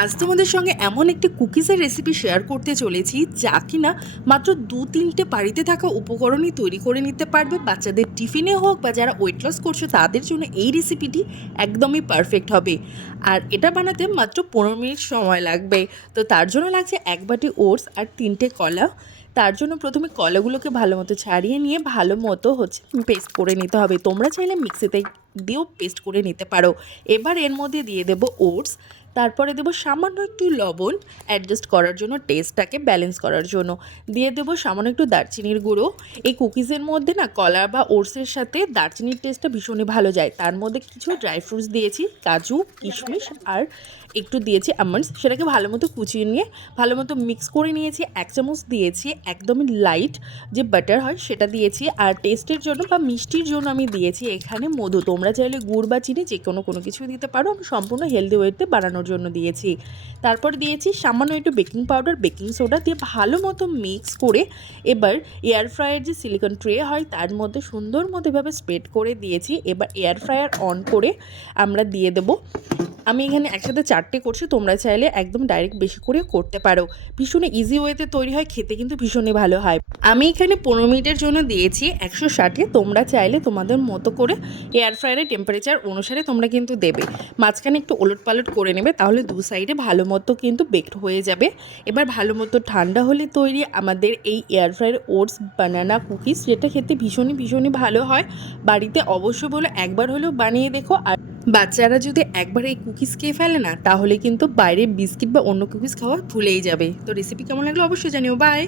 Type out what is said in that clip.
আজ তোমাদের সঙ্গে এমন একটি কুকিজের রেসিপি শেয়ার করতে চলেছি যা কিনা মাত্র 2-3টে বাড়িতে থাকা উপকরণই তৈরি করে নিতে পারবে। বাচ্চাদের টিফিনে হোক বা যারা ওয়েট লস করছো তাদের জন্য এই রেসিপিটি একদমই পারফেক্ট হবে। আর এটা বানাতে মাত্র 15 মিনিট সময় লাগবে। তো তার জন্য লাগছে 1 বাটি ওটস আর 3টে কলা। তার জন্য প্রথমে কলাগুলোকে ভালো মতো ছাড়িয়ে নিয়ে ভালো মতো পেস্ট করে নিতে হবে। তোমরা চাইলে মিক্সিতে দিয়েও পেস্ট করে নিতে পারো। এবার এর মধ্যে দিয়ে দেবো ওটস, তারপরে দেবো সামান্য একটু লবণ অ্যাডজাস্ট করার জন্য, টেস্টটাকে ব্যালেন্স করার জন্য। দিয়ে দেবো সামান্য একটু দারচিনির গুঁড়ো। এই কুকিজের মধ্যে না কলা বা ওটসের সাথে দারচিনির টেস্টটা ভীষণই ভালো যায়। তার মধ্যে কিছু ড্রাই ফ্রুটস দিয়েছি, কাজু, কিশমিশ আর একটু দিয়েছি আমন্ডস। সেটাকে ভালো মতো কুচিয়ে নিয়ে ভালো মতো মিক্স করে নিয়েছি। 1 চামচ দিয়েছি একদমই লাইট যে বাটার হয় সেটা দিয়েছি। আর টেস্টের জন্য বা মিষ্টির জন্য আমি দিয়েছি এখানে মধু। তোমরা চাইলে গুড় বা চিনি যে কোনো কিছু দিতে পারো। আমি সম্পূর্ণ হেলদি ওয়েতে বানানোর জন্য দিয়েছি। তারপর দিয়েছি সামান্য একটু বেকিং পাউডার, বেকিং সোডা দিয়ে ভালো মতো মিক্স করে এবার এয়ার ফ্রায়ার যে সিলিকন ট্রে হয় তার মধ্যে সুন্দর মতো এভাবে স্প্রেড করে দিয়েছি। এবার এয়ার ফ্রায়ার অন করে আমরা দিয়ে দেবো। আমি এখানে একসাথে 4টে করছি, তোমরা চাইলে একদম ডাইরেক্ট বেশি করে করতে পারো। ভীষণই ইজি ওয়েতে তৈরি হয়, খেতে কিন্তু ভীষণই ভালো হয়। আমি এখানে 15 মিনিটের জন্য দিয়েছি 160-এ। তোমরা চাইলে তোমাদের মতো করে এয়ার ফ্রায়ারের টেম্পারেচার অনুসারে তোমরা কিন্তু দেবে। মাঝখানে একটু ওলট পালট করে নেবে, তাহলে দু সাইডে ভালো মতো কিন্তু বেকড হয়ে যাবে। এবার ভালো মতো ঠান্ডা হলে তৈরি আমাদের এই এয়ার ফ্রায়ার ওটস বানানা কুকিজ, যেটা খেতে ভীষণই ভালো হয়। বাড়িতে অবশ্যই বলে একবার হলেও বানিয়ে দেখো। আর বাচ্চারা যদি একবার এই কুকিজ খেয়ে ফেলে না, তাহলে কিন্তু বাইরে বিস্কিট বা অন্য কুকিজ খাওয়া ভুলেই যাবে। তো রেসিপি কেমন লাগলো অবশ্যই জানিও। বাই।